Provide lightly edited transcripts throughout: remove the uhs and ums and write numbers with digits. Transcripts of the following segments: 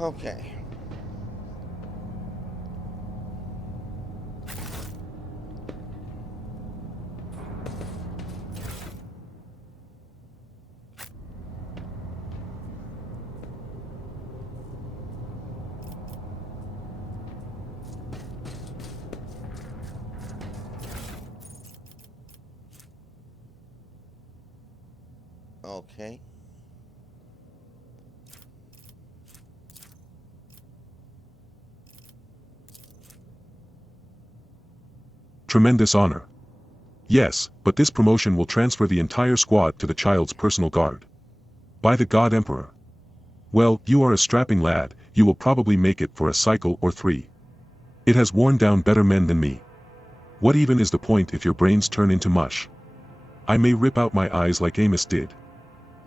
Okay. Okay. Tremendous honor. Yes, but this promotion will transfer the entire squad to the child's personal guard. By the God Emperor. Well, you are a strapping lad, you will probably make it for a cycle or 3. It has worn down better men than me. What even is the point if your brains turn into mush? I may rip out my eyes like Amos did.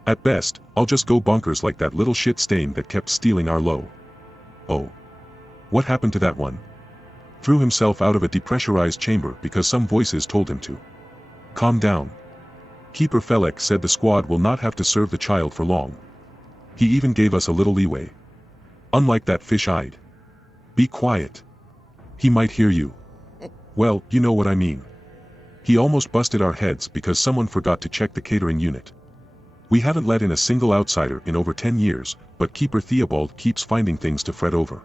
At best, I'll just go bonkers like that little shit stain that kept stealing our low. Oh. What happened to that one? Threw himself out of a depressurized chamber because some voices told him to. Calm down. Keeper Felek said the squad will not have to serve the child for long. He even gave us a little leeway. Unlike that fish-eyed. Be quiet. He might hear you. Well, you know what I mean. He almost busted our heads because someone forgot to check the catering unit. We haven't let in a single outsider in over 10 years, but Keeper Theobald keeps finding things to fret over.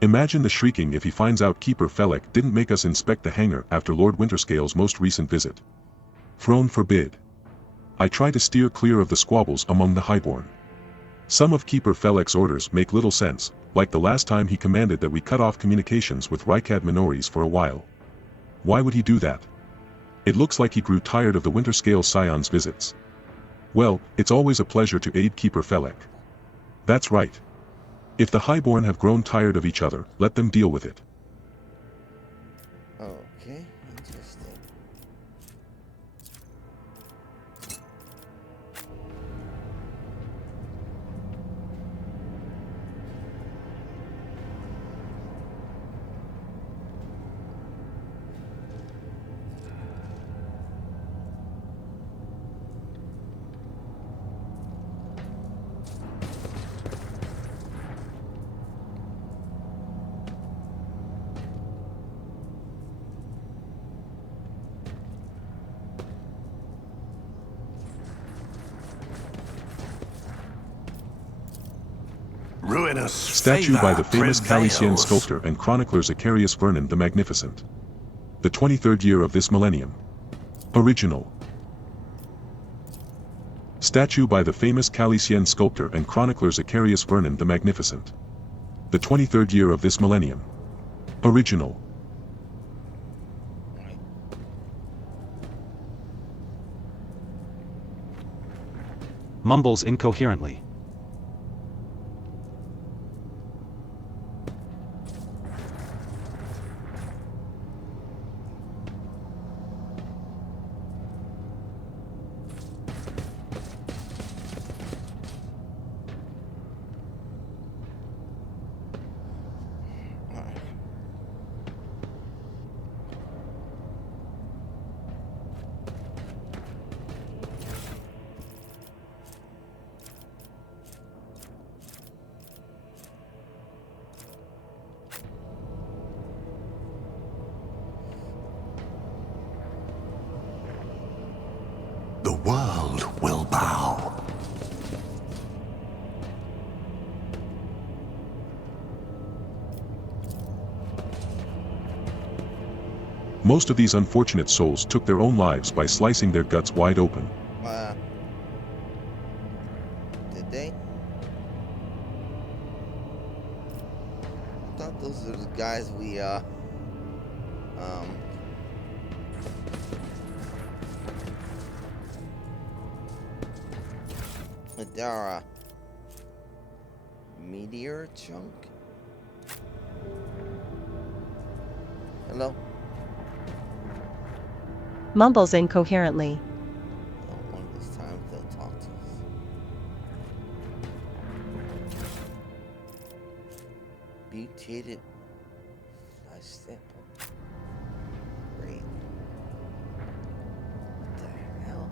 Imagine the shrieking if he finds out Keeper Felek didn't make us inspect the hangar after Lord Winterscale's most recent visit. Throne forbid. I try to steer clear of the squabbles among the highborn. Some of Keeper Felek's orders make little sense, like the last time he commanded that we cut off communications with Rykad Minories for a while. Why would he do that? It looks like he grew tired of the Winterscale Scion's visits. Well, it's always a pleasure to aid Keeper Felek. That's right. If the highborn have grown tired of each other, let them deal with it. Okay. Interesting. Ruinous Statue by the famous Calician prevails. sculptor and chronicler Zacharias Vernon the Magnificent. The 23rd year of this millennium. Original. Statue by the famous Calician sculptor and chronicler Zacharias Vernon the Magnificent. The 23rd year of this millennium. Original. Mumbles incoherently. The world will bow. Most of these unfortunate souls took their own lives by slicing their guts wide open. Did they? I thought those are the guys we, Madara meteor chunk. Hello? Mumbles incoherently. Oh, one of these times they'll talk to us. Mutated flesh sample. Great. What the hell?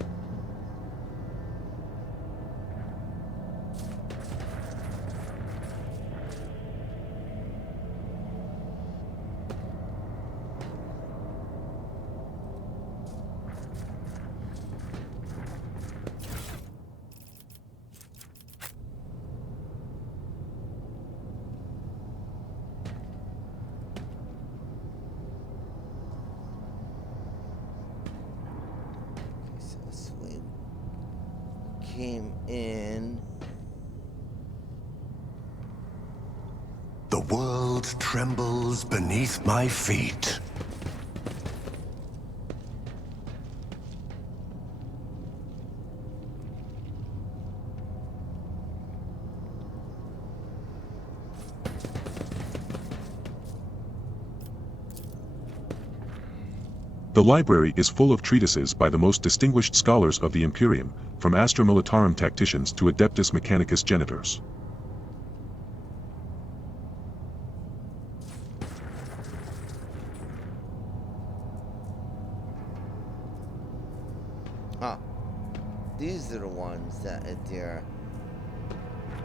came in. The world trembles beneath my feet. The library is full of treatises by the most distinguished scholars of the Imperium, from Astra Militarum tacticians to Adeptus Mechanicus genitors. Ah, these are the ones that Adira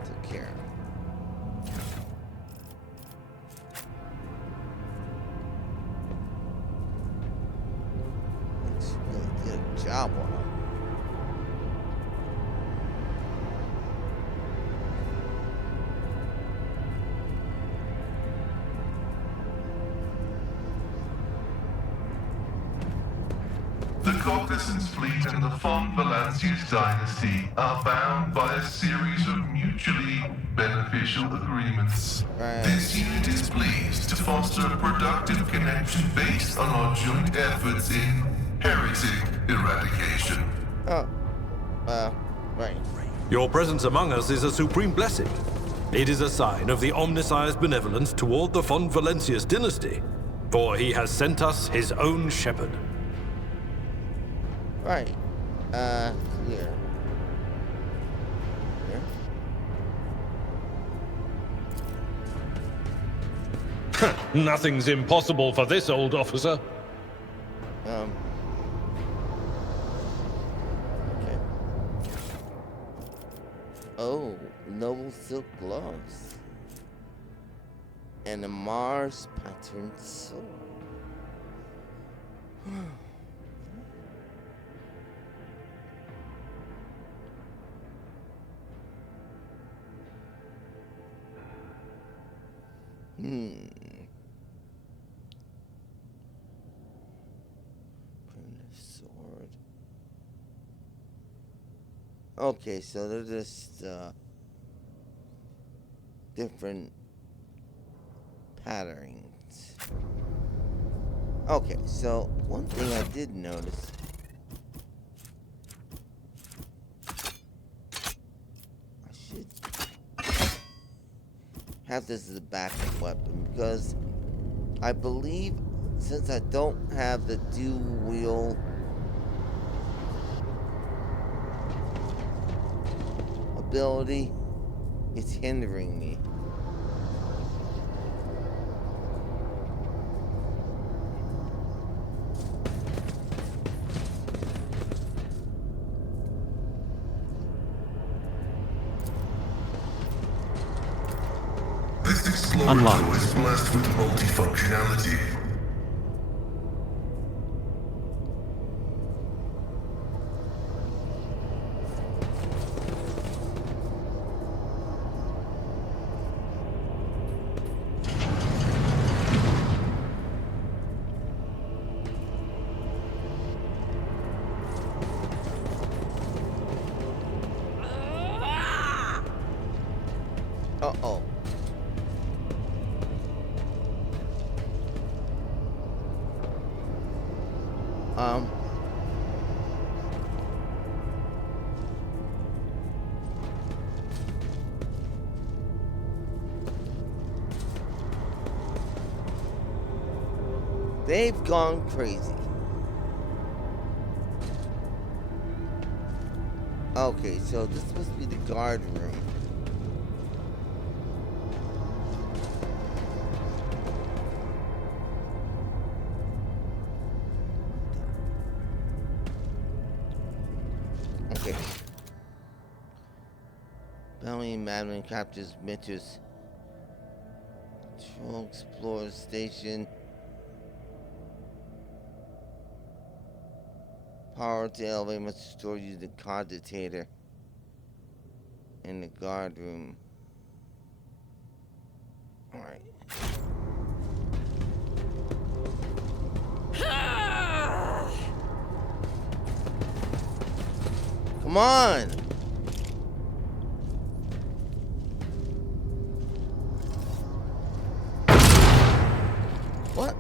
took care of. Really did a job on them. The Cognizance fleet and the von Valancius dynasty are bound by a series of mutually beneficial agreements. Right. This unit is pleased to foster a productive connection based on our joint efforts in heretic eradication. Oh, right. Your presence among us is a supreme blessing. It is a sign of the Omnissire's benevolence toward the von Valancius dynasty, for he has sent us his own shepherd. Right. Clear. Clear? Nothing's impossible for this old officer. Okay. Oh, noble silk gloves. And a Mars patterned sword. Primitive sword. Okay, so they're just different patterns. Okay, so one thing I did notice. I should have this as a backup weapon because I believe since I don't have the dual wheel ability, it's hindering me. This explorer Unlocked. is blessed with multifunctionality. Uh-oh. They've gone crazy. Okay, so this must be the guard room. Okay. Bounty Madman captures Mitch's Control Explorer Station. Power to elevate must store using the cogitator in the guard room. Alright. Come on! What?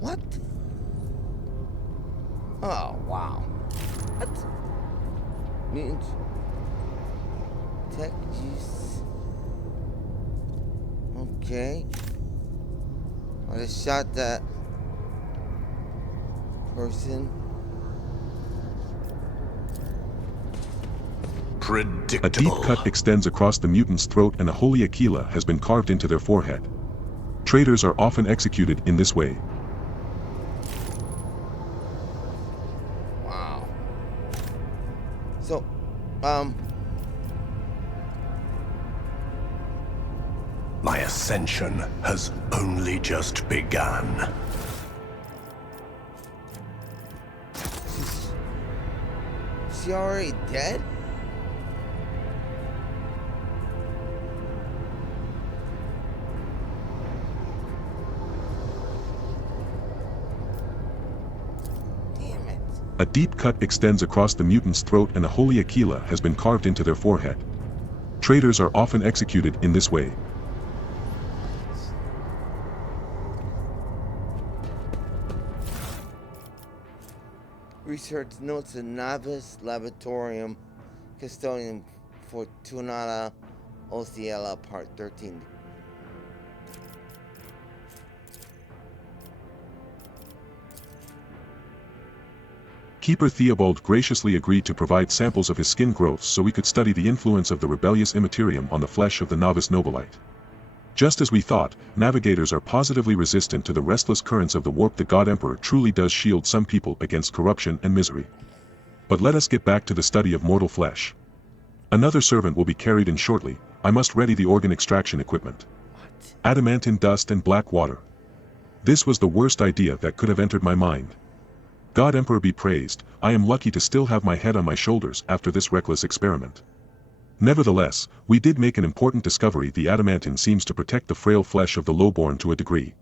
What? Oh, wow. What? Mutant tech use. Okay. I just shot that person. Predictable. A deep cut extends across the mutant's throat and a holy Aquila has been carved into their forehead. Traitors are often executed in this way. Wow. So, My ascension has only just begun. she already dead? Damn it. A deep cut extends across the mutant's throat and a holy Aquila has been carved into their forehead. Traitors are often executed in this way. Research notes a novice laboratorium custodian for Tunata Ociela Part 13. Keeper Theobald graciously agreed to provide samples of his skin growths so we could study the influence of the rebellious immaterium on the flesh of the novice nobilite. Just as we thought, navigators are positively resistant to the restless currents of the warp. The God Emperor truly does shield some people against corruption and misery. But let us get back to the study of mortal flesh. Another servant will be carried in shortly. I must ready the organ extraction equipment. Adamantine dust and black water. This was the worst idea that could have entered my mind. God Emperor be praised, I am lucky to still have my head on my shoulders after this reckless experiment. Nevertheless, we did make an important discovery. The adamantine seems to protect the frail flesh of the lowborn to a degree.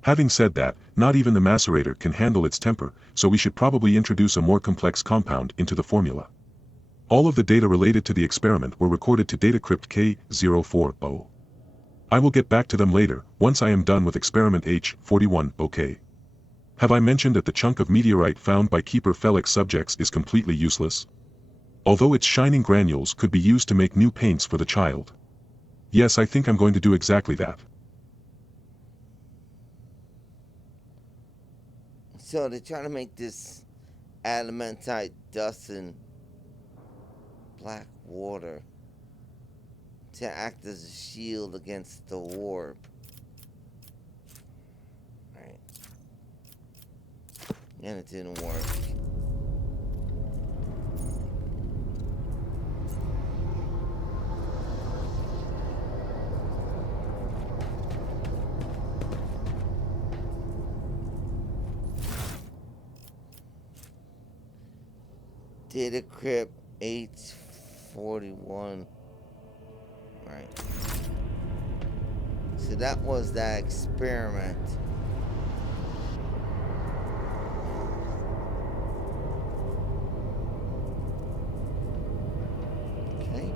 Having said that, not even the macerator can handle its temper, so we should probably introduce a more complex compound into the formula. All of the data related to the experiment were recorded to datacrypt K040. I will get back to them later, once I am done with experiment H41OK. Have I mentioned that the chunk of meteorite found by Keeper Felix subjects is completely useless? Although its shining granules could be used to make new paints for the child. Yes, I think I'm going to do exactly that. So they're trying to make this adamantite dust and black water to act as a shield against the warp. Right. And it didn't work. Datacrypt H41. Right. So that was that experiment. Okay.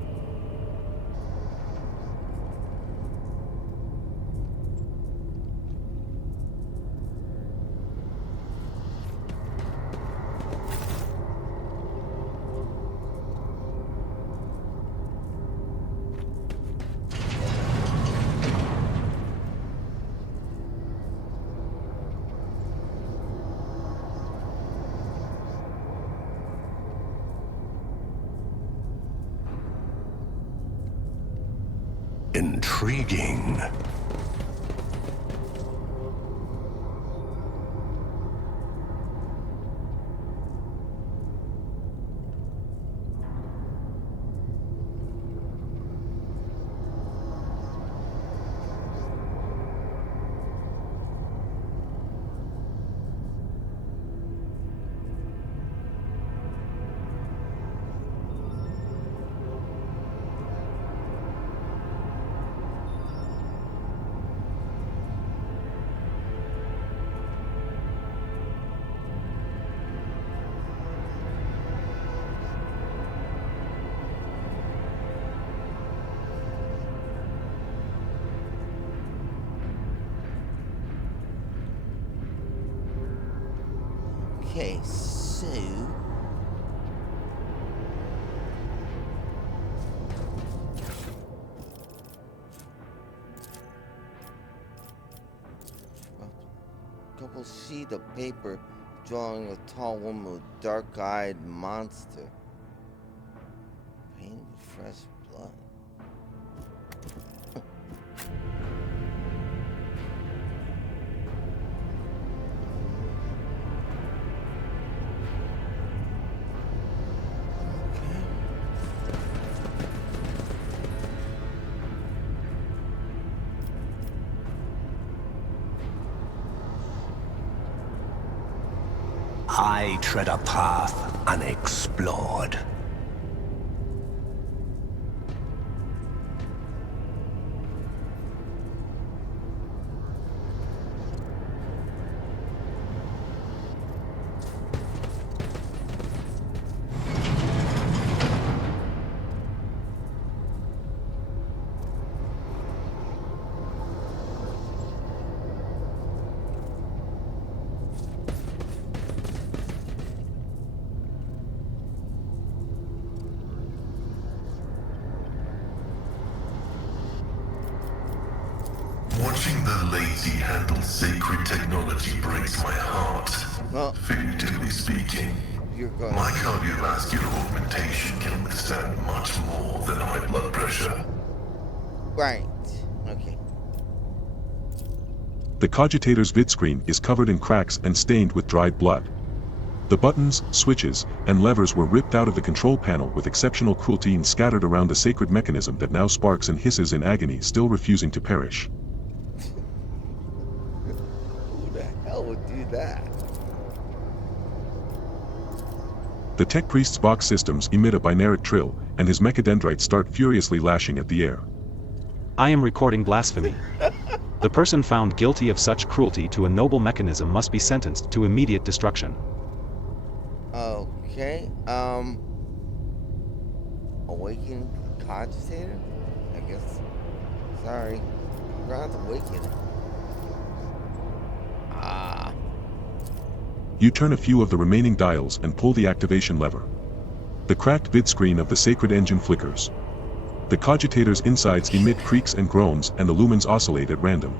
Intriguing. Okay, so a couple sheet of paper drawing a tall woman with dark-eyed monster. Painted with fresh blood. I tread a path unexplored. Watching the lazy handle sacred technology breaks my heart. Well, Figuratively speaking, you're going. my cardiovascular augmentation can withstand much more than high blood pressure. Right. Okay. The cogitator's vid screen is covered in cracks and stained with dried blood. The buttons, switches, and levers were ripped out of the control panel with exceptional cruelty and scattered around the sacred mechanism that now sparks and hisses in agony, still refusing to perish. Who the hell would do that? The tech priest's box systems emit a binary trill, and his mechadendrites start furiously lashing at the air. I am recording blasphemy. The person found guilty of such cruelty to a noble mechanism must be sentenced to immediate destruction. Okay. Awaken cogitator? I guess. Sorry. We're gonna have to awaken it. Ah. You turn a few of the remaining dials and pull the activation lever. The cracked vid screen of the sacred engine flickers. The cogitator's insides emit creaks and groans, and the lumens oscillate at random.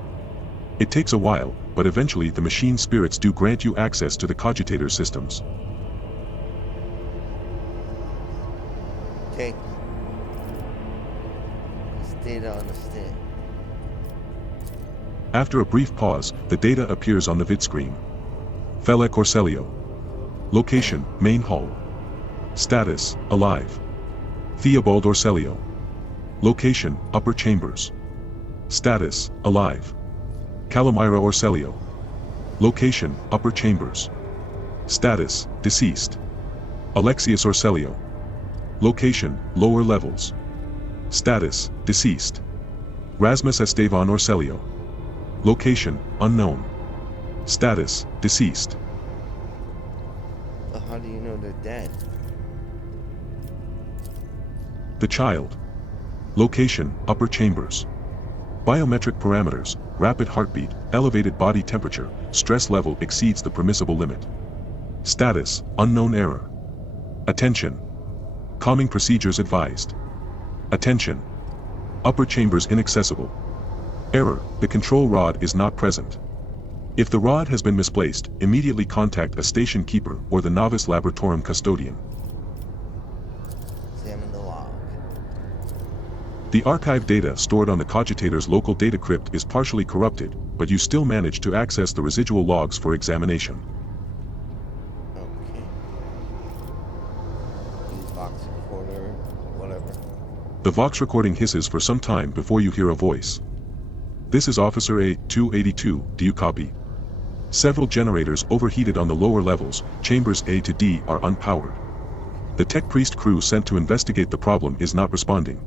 It takes a while, but eventually the machine spirits do grant you access to the cogitator's systems. Okay. This data on the stand. After a brief pause, the data appears on the vid screen. Fele Corselio. Location, main hull. Status, alive. Theobald Orselio. Location, upper chambers. Status, alive. Calamira Orselio. Location, upper chambers. Status, deceased. Alexius Orselio. Location, lower levels. Status, deceased. Rasmus Estevan Orselio. Location, unknown. Status, deceased. How do you know they're dead? The child. Location, upper chambers. Biometric parameters, rapid heartbeat, elevated body temperature, stress level exceeds the permissible limit. Status, unknown error. Attention. Calming procedures advised. Attention. Upper chambers inaccessible. Error, the control rod is not present. If the rod has been misplaced, immediately contact a station keeper or the novice laboratorium custodian. Examine the log. The archive data stored on the cogitator's local data crypt is partially corrupted, but you still manage to access the residual logs for examination. Okay. Use Vox recorder, whatever. The Vox recording hisses for some time before you hear a voice. This is Officer A-282, do you copy? Several generators overheated on the lower levels, chambers A to D are unpowered. The tech priest crew sent to investigate the problem is not responding.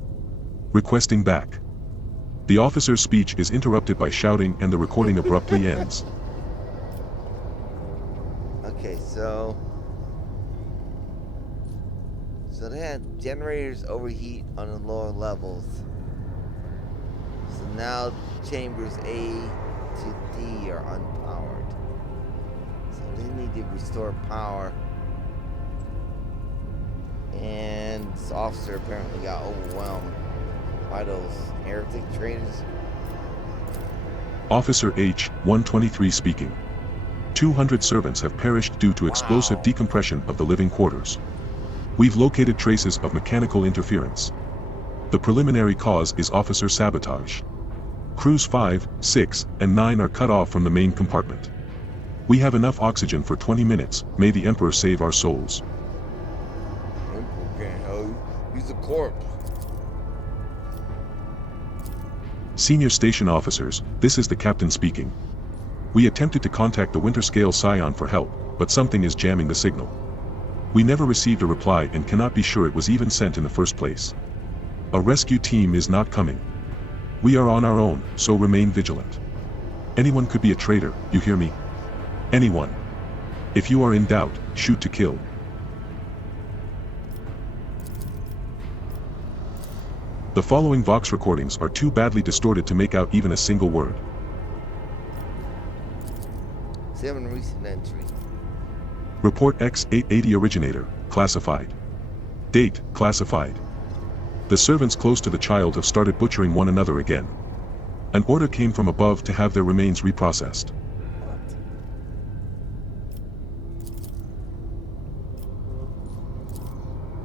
Requesting back. The officer's speech is interrupted by shouting and the recording abruptly ends. Okay, so they had generators overheat on the lower levels. So now chambers A to D are unpowered. So they need to restore power. And this officer apparently got overwhelmed by those heretic traders. Officer H-123 speaking. 200 servants have perished due to explosive decompression of the living quarters. We've located traces of mechanical interference. The preliminary cause is officer sabotage. Crews 5, 6, and 9 are cut off from the main compartment. We have enough oxygen for 20 minutes. May the Emperor save our souls. Emperor can't help you. He's a corpse. Senior station officers, this is the captain speaking. We attempted to contact the Winter Scale Scion for help, but something is jamming the signal. We never received a reply and cannot be sure it was even sent in the first place. A rescue team is not coming. We are on our own, so remain vigilant. Anyone could be a traitor, you hear me? Anyone. If you are in doubt, shoot to kill. The following Vox recordings are too badly distorted to make out even a single word. 7 recent entry. Report X-880 originator, classified. Date, classified. The servants close to the child have started butchering one another again. An order came from above to have their remains reprocessed.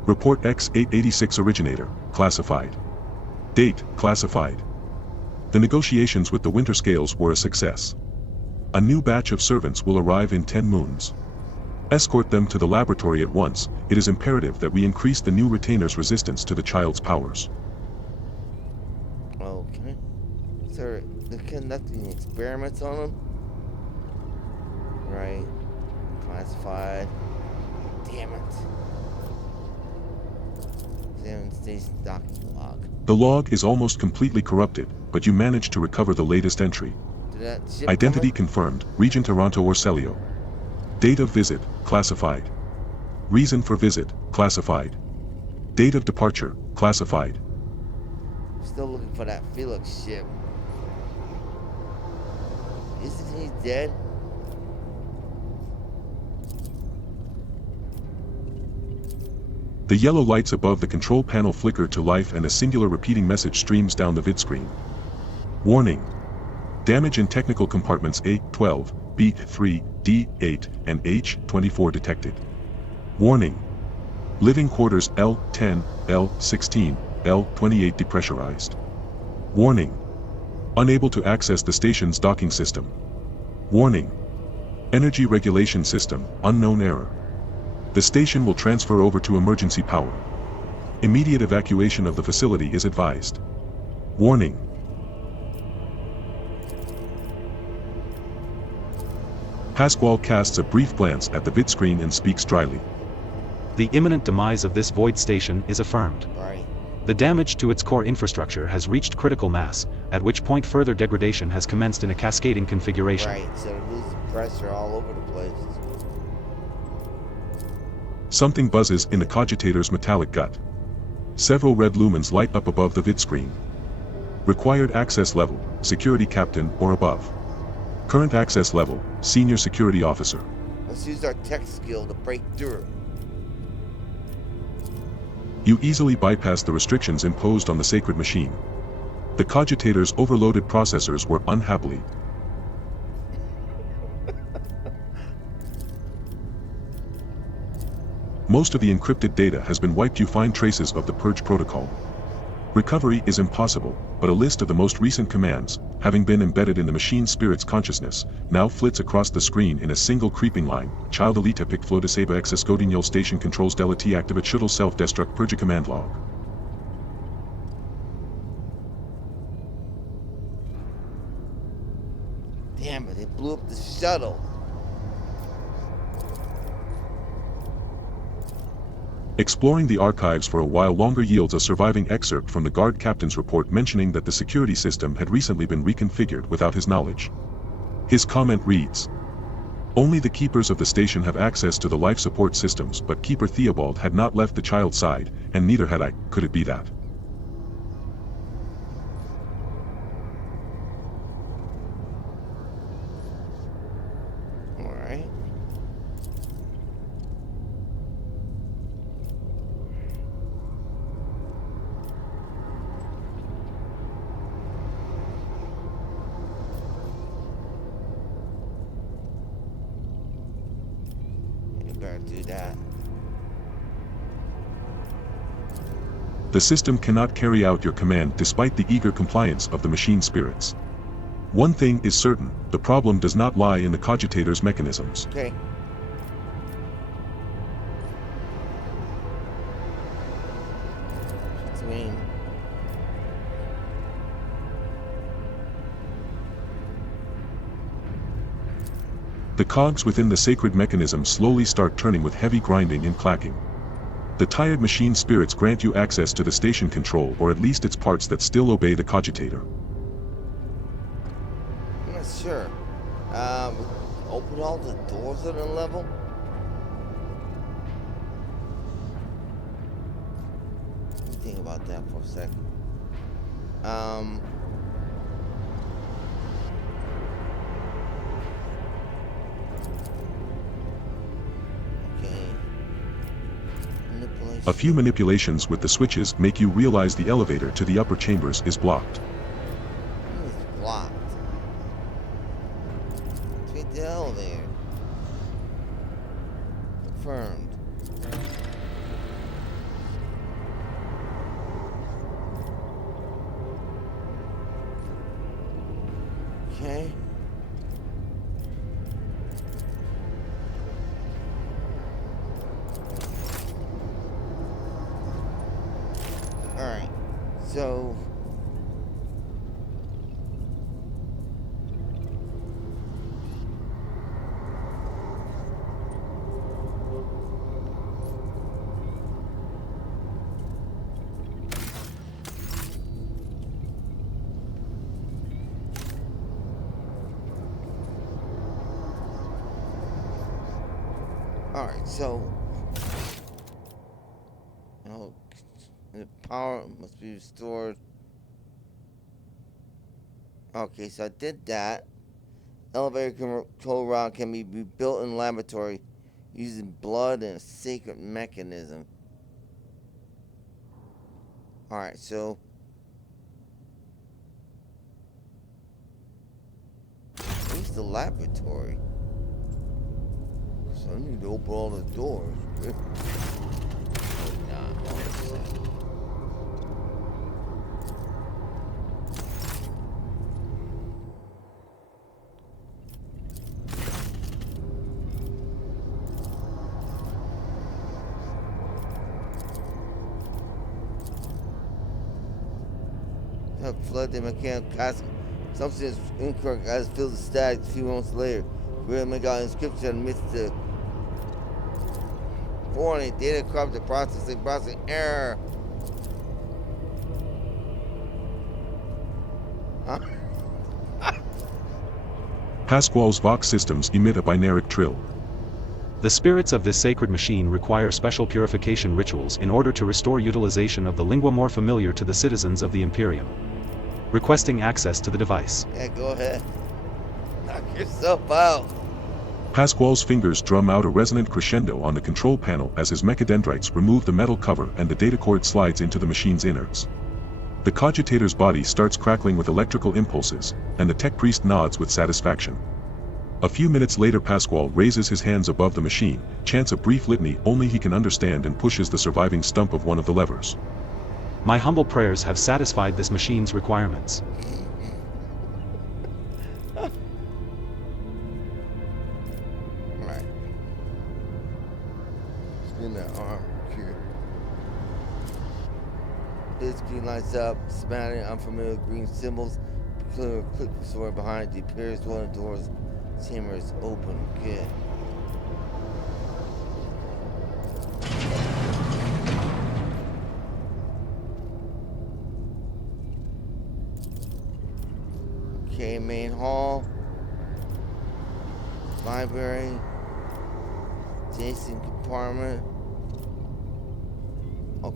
Report X-886 originator, classified. Date, classified. The negotiations with the Winter Scales were a success. A new batch of servants will arrive in 10 moons. Escort them to the laboratory at once. It is imperative that we increase the new retainer's resistance to the child's powers. Okay. So they're conducting experiments on them? Right. Classified. Damn it. 7 station docking log. The log is almost completely corrupted, but you managed to recover the latest entry. Did that ship Identity come confirmed, Region Toronto Orcelio. Date of visit, classified. Reason for visit, classified. Date of departure, classified. in? Still looking for that Felix ship. Isn't he dead? The yellow lights above the control panel flicker to life and a singular repeating message streams down the vid screen. Warning. Damage in technical compartments A12, B3, D8, and H24 detected. Warning. Living quarters L10, L16, L28 depressurized. Warning. Unable to access the station's docking system. Warning. Energy regulation system, unknown error. The station will transfer over to emergency power. Immediate evacuation of the facility is advised. Warning. Pasquale casts a brief glance at the vid screen and speaks dryly. The imminent demise of this void station is affirmed. Right. The damage to its core infrastructure has reached critical mass, at which point further degradation has commenced in a cascading configuration. Right, so they're losing pressure all over the place. Something buzzes in the cogitator's metallic gut. Several red lumens light up above the vid screen. Required access level, security captain or above. Current access level, senior security officer. Let's use our tech skill to break through. You easily bypass the restrictions imposed on the sacred machine. The cogitator's overloaded processors were unhappily. Most of the encrypted data has been wiped. You find traces of the purge protocol. Recovery is impossible, but a list of the most recent commands, having been embedded in the machine spirit's consciousness, now flits across the screen in a single creeping line. Child Elita pic flow disable access coding station controls delete activate shuttle self-destruct purge command log. Damn it, it blew up the shuttle. Exploring the archives for a while longer yields a surviving excerpt from the guard captain's report mentioning that the security system had recently been reconfigured without his knowledge. His comment reads, "Only the keepers of the station have access to the life support systems, but Keeper Theobald had not left the child's side, and neither had I. Could it be that?" Alright. Can't do that. The system cannot carry out your command despite the eager compliance of the machine spirits. One thing is certain, the problem does not lie in the cogitator's mechanisms. Okay. Between. The cogs within the sacred mechanism slowly start turning with heavy grinding and clacking. The tired machine spirits grant you access to the station control, or at least its parts that still obey the cogitator. I'm not sure. Open all the doors on the level? Let me think about that for a second. Okay. Manipulation. A few manipulations with the switches make you realize the elevator to the upper chambers is blocked. It's blocked. Take the elevator. Confirmed. Okay. Alright. So alright, so oh, the power must be restored. Okay, so I did that. Elevator control rod can be rebuilt in laboratory using blood and a sacred mechanism. Alright, so where's the laboratory? So I need to open all the doors. Flood the mechanical castle. Something is incorrect as filled the static a few months later. We'll make out inscription amidst the warning, data corrupted, processing error. Huh? Pasquale's Vox systems emit a binaric trill. The spirits of this sacred machine require special purification rituals in order to restore utilization of the lingua more familiar to the citizens of the Imperium. Requesting access to the device. Yeah, go ahead. Knock yourself out. Pasquale's fingers drum out a resonant crescendo on the control panel as his mechadendrites remove the metal cover and the data cord slides into the machine's innards. The cogitator's body starts crackling with electrical impulses, and the tech priest nods with satisfaction. A few minutes later, Pasquale raises his hands above the machine, chants a brief litany only he can understand, and pushes the surviving stump of one of the levers. My humble prayers have satisfied this machine's requirements. Alright. Spin that arm here. This screen lights up, spanning unfamiliar green symbols. Clear click sword behind the appears one of the doors. Chamber is open. Good. Okay, main hall, library, Jason compartment. Oh,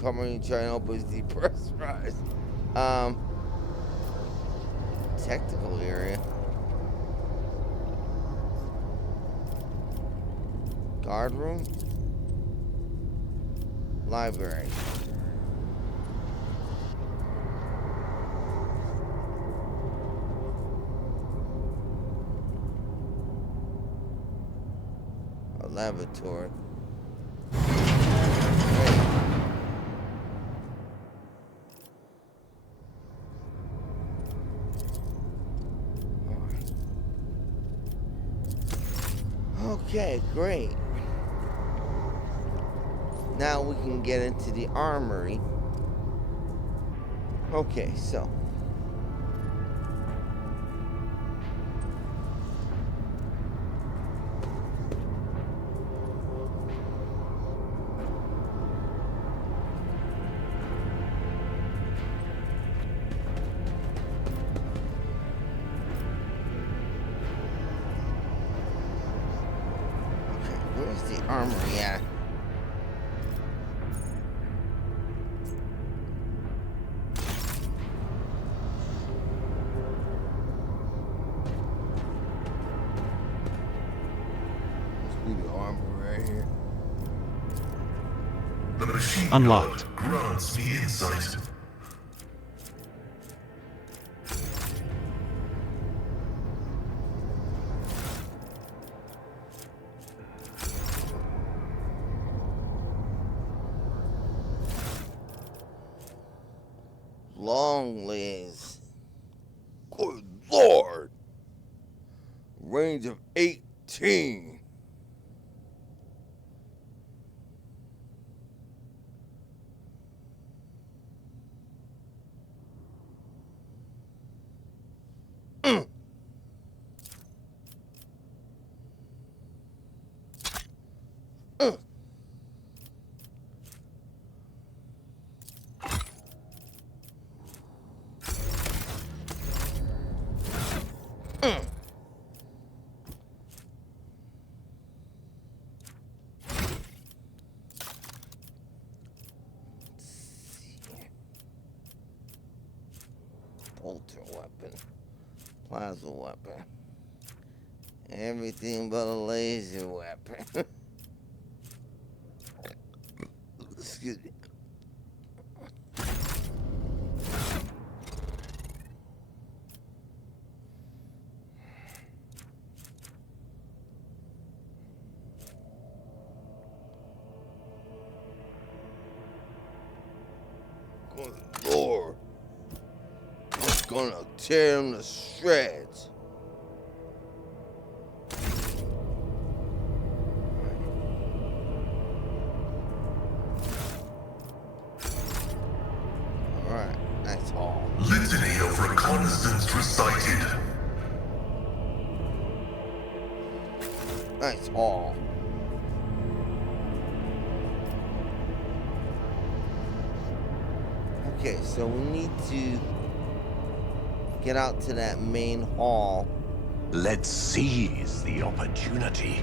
covering trying to open is depressurized. Technical area. Guard room. Library. laboratory. Okay, great. Now we can get into the armory. Okay, so. Okay, where's the armory at? The machine Unlocked. code grants me insight. Long legs. Good lord. Range of 18. Bolter weapon, plasma weapon, everything but a laser weapon. Excuse me. Good lord. It's gonna tear him to shreds. Alright, that's all. Litany of reconnaissance recited. That's all. Okay, so we need to get out to that main hall. Let's seize the opportunity.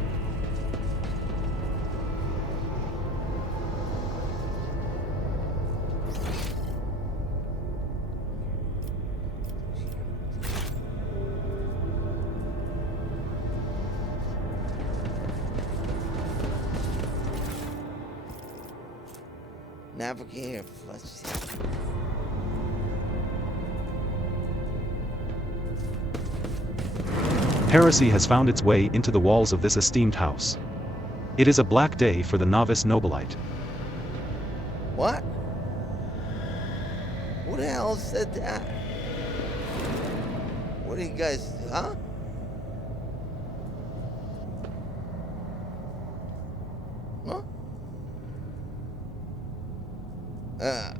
Navigator flesh. Heresy has found its way into the walls of this esteemed house. It is a black day for the novice Nobilite. What? Who the hell said that? What do you guys, huh? Huh?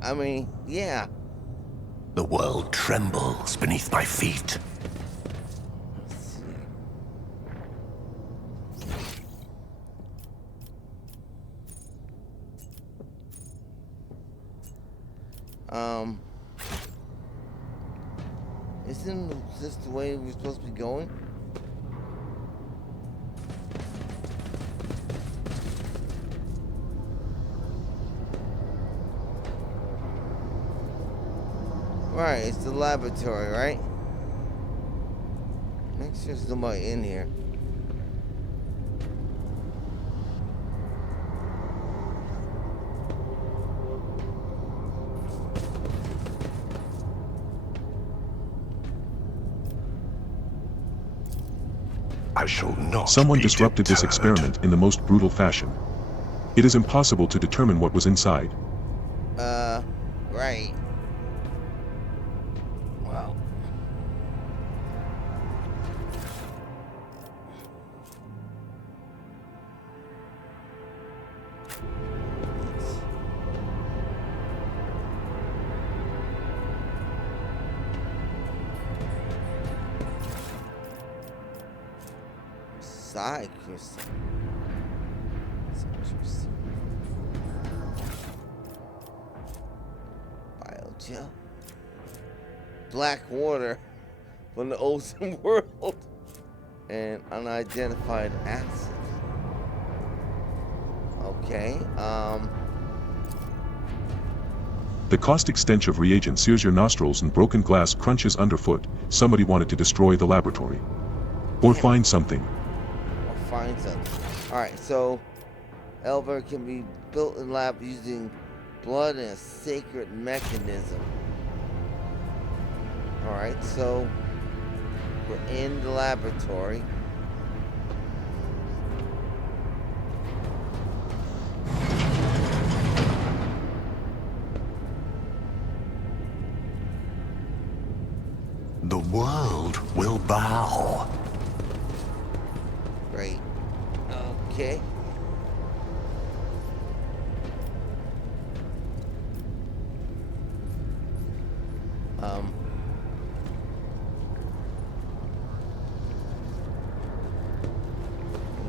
I mean, yeah. The world trembles beneath my feet. Let's see. Isn't this the way we're supposed to be going? Right, it's the laboratory, right? Make sure there's nobody in here. I shall not Someone be disrupted this deterred. experiment in the most brutal fashion. It is impossible to determine what was inside. Right. Wow. Side crystal. That's interesting. Biogel. Black water from the ocean world. And unidentified acid. Okay, The caustic stench of reagent sears your nostrils and broken glass crunches underfoot. Somebody wanted to destroy the laboratory. Or find something. I'll find something. Alright, so Elver can be built in lab using blood and a sacred mechanism. Alright, so we're in the laboratory. The world will bow. Great. Okay. I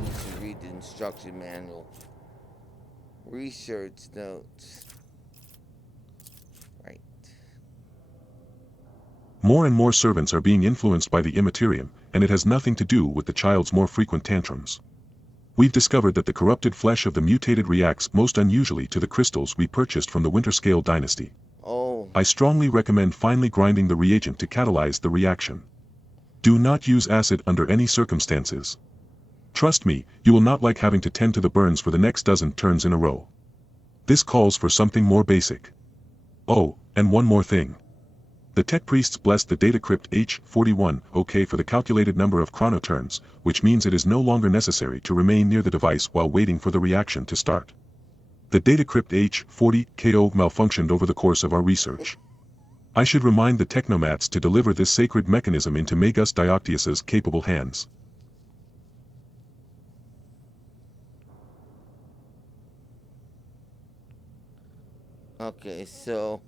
need to read the instruction manual. Research notes. Right. More and more servants are being influenced by the immaterium, and it has nothing to do with the child's more frequent tantrums. We've discovered that the corrupted flesh of the mutated reacts most unusually to the crystals we purchased from the Winterscale dynasty. Oh. I strongly recommend finely grinding the reagent to catalyze the reaction. Do not use acid under any circumstances. Trust me, you will not like having to tend to the burns for the next dozen turns in a row. This calls for something more basic. Oh, and one more thing. The tech priests blessed the data crypt H41OK for the calculated number of chronoturns, which means it is no longer necessary to remain near the device while waiting for the reaction to start. The data crypt H40Ko malfunctioned over the course of our research. I should remind the technomats to deliver this sacred mechanism into Magus Dioctius's capable hands. Okay, so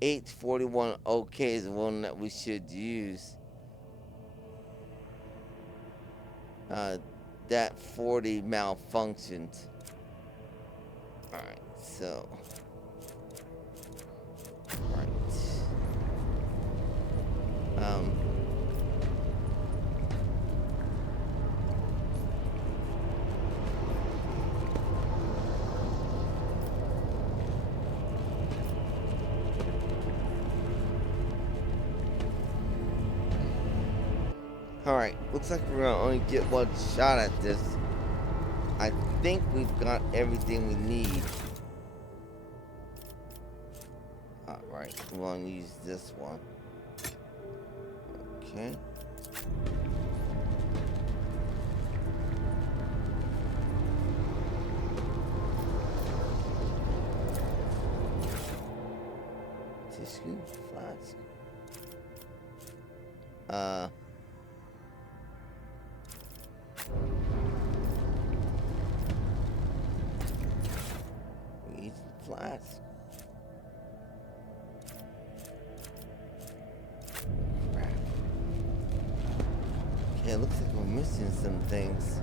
841 OK is the one that we should use. That 40 malfunctioned. Alright, so. Right. Alright, looks like we're gonna only get one shot at this. I think we've got everything we need. Alright, we're gonna use this one. Okay. Tissue flask. We need flask. Crap. Okay, it looks like we're missing some things.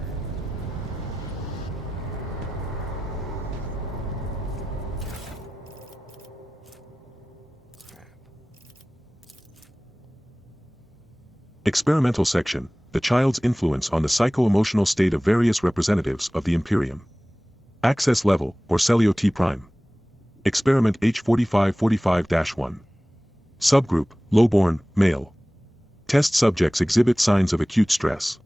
Experimental section, the child's influence on the psycho-emotional state of various representatives of the Imperium. Access level, or Celio T prime. Experiment H4545-1. Subgroup, lowborn, male. Test subjects exhibit signs of acute stress.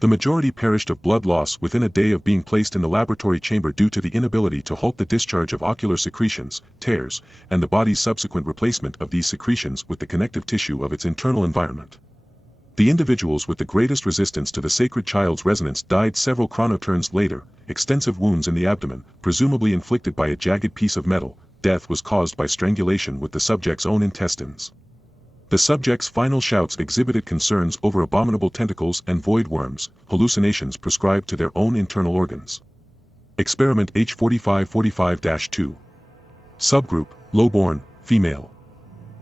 The majority perished of blood loss within a day of being placed in the laboratory chamber due to the inability to halt the discharge of ocular secretions, tears, and the body's subsequent replacement of these secretions with the connective tissue of its internal environment. The individuals with the greatest resistance to the sacred child's resonance died several chronoturns later, extensive wounds in the abdomen, presumably inflicted by a jagged piece of metal. Death was caused by strangulation with the subject's own intestines. The subject's final shouts exhibited concerns over abominable tentacles and void worms, hallucinations prescribed to their own internal organs. Experiment H4545-2. Subgroup, low-born, female.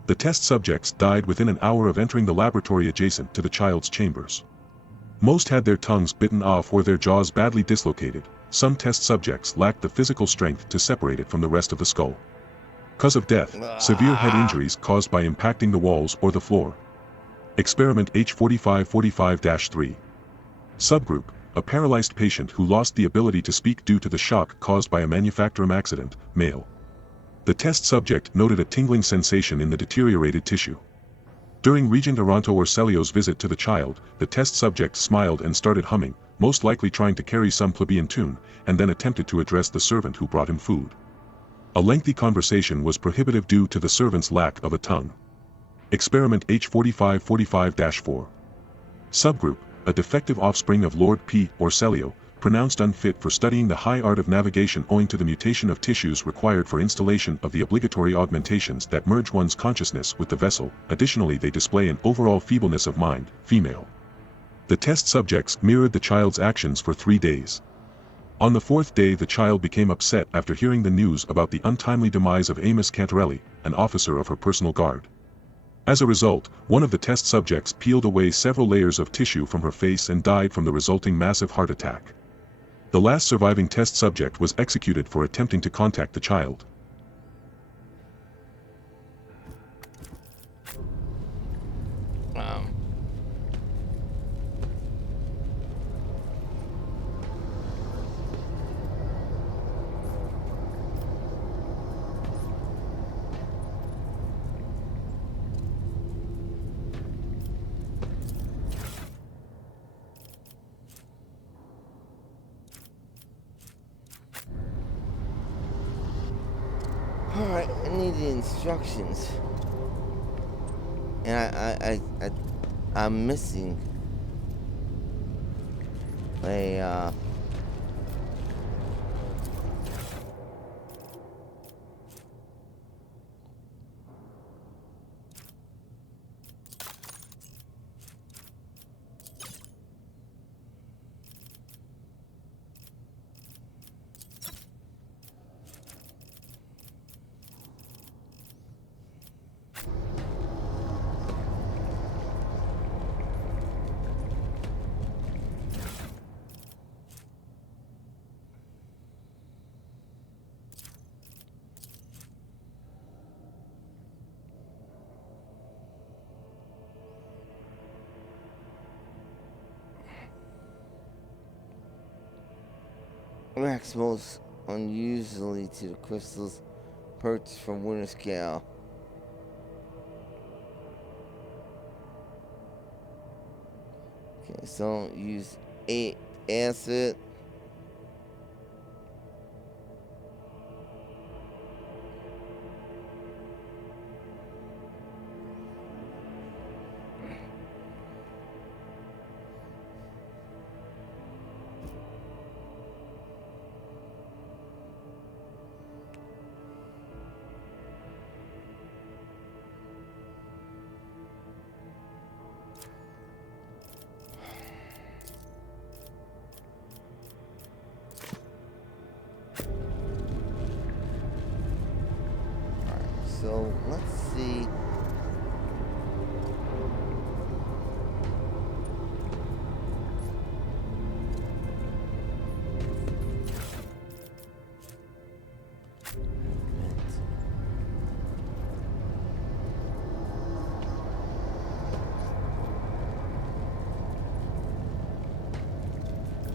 The test subjects died within an hour of entering the laboratory adjacent to the child's chambers. Most had their tongues bitten off or their jaws badly dislocated. Some test subjects lacked the physical strength to separate it from the rest of the skull. Cause of death, severe head injuries caused by impacting the walls or the floor. Experiment H4545-3. Subgroup, a paralyzed patient who lost the ability to speak due to the shock caused by a manufacturing accident, male. The test subject noted a tingling sensation in the deteriorated tissue. During Regent Aranto or Celio's visit to the child, the test subject smiled and started humming, most likely trying to carry some plebeian tune, and then attempted to address the servant who brought him food. A lengthy conversation was prohibitive due to the servant's lack of a tongue. Experiment H4545-4. Subgroup, a defective offspring of Lord P. or Celio, pronounced unfit for studying the high art of navigation owing to the mutation of tissues required for installation of the obligatory augmentations that merge one's consciousness with the vessel. Additionally, they display an overall feebleness of mind, female. The test subjects mirrored the child's actions for 3 days. On the 4th day, the child became upset after hearing the news about the untimely demise of Amos Cantarelli, an officer of her personal guard. As a result, one of the test subjects peeled away several layers of tissue from her face and died from the resulting massive heart attack. The last surviving test subject was executed for attempting to contact the child. Alright, I need the instructions. And I'm missing a, reacts most unusually to the crystals purchased from Winter Scale. Okay, so use 8 acid. So let's see.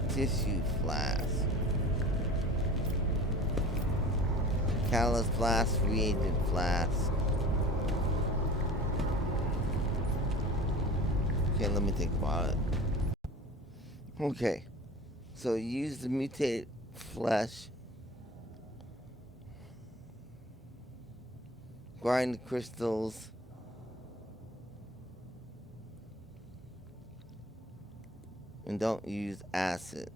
Tissue flask. Catalyst flask, reagent flask. Okay, let me think about it. Okay, so use the mutated flesh. Grind the crystals. And don't use acid.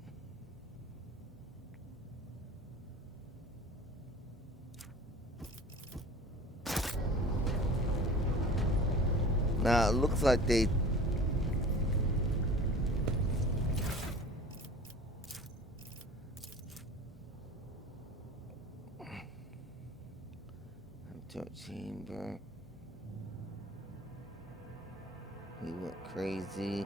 Now it looks like they chamber. He went crazy.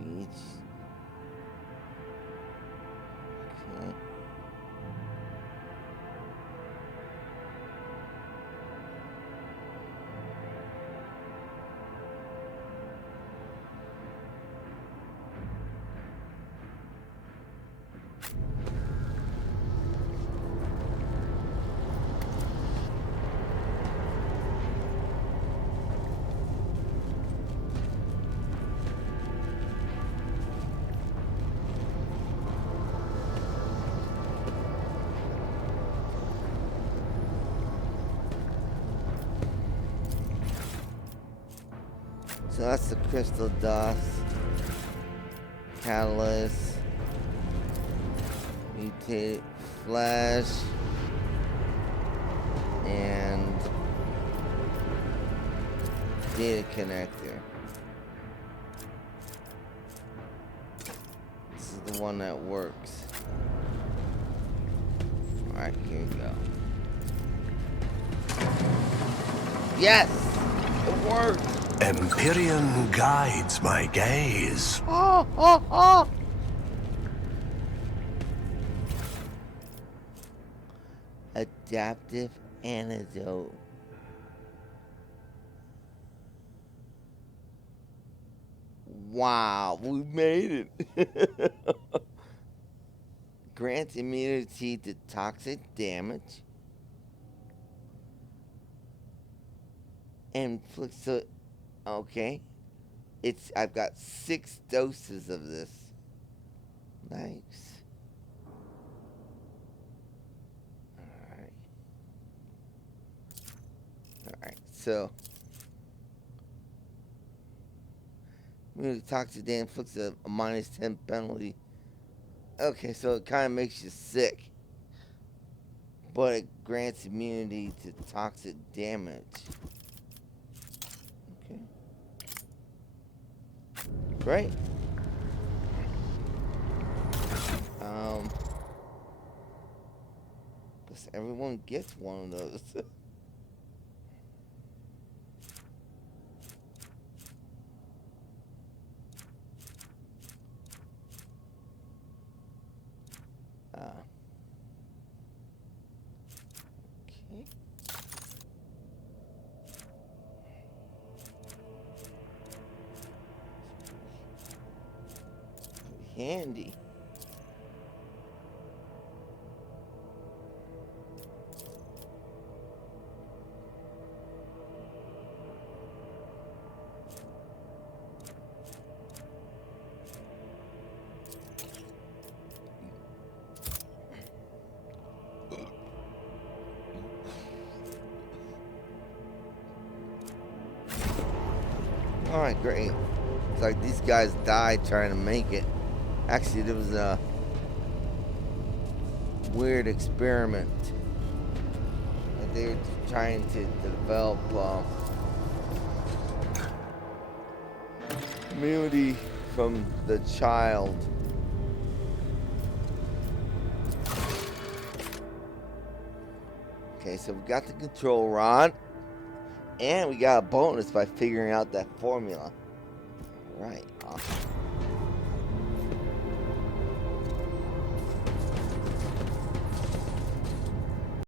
Reach. Okay. So that's the crystal dust, catalyst, mutated flesh, and data connector. This is the one that works. Alright, here we go. Yes! It worked! Empyrean guides my gaze. Oh, oh, oh! Adaptive antidote. Wow, we made it. Grants immunity to toxic damage. Inflicts a... Okay. I've got 6 doses of this. Nice. Alright, so toxic damage inflicts a -10 penalty. Okay, so it kind of makes you sick. But it grants immunity to toxic damage. Okay. Great. Guess everyone gets one of those. Okay. Handy. Alright, great. It's like these guys died trying to make it. Actually, there was a weird experiment that they were trying to develop immunity from the child. Okay, so we got the control rod. And we got a bonus by figuring out that formula. Right, awesome.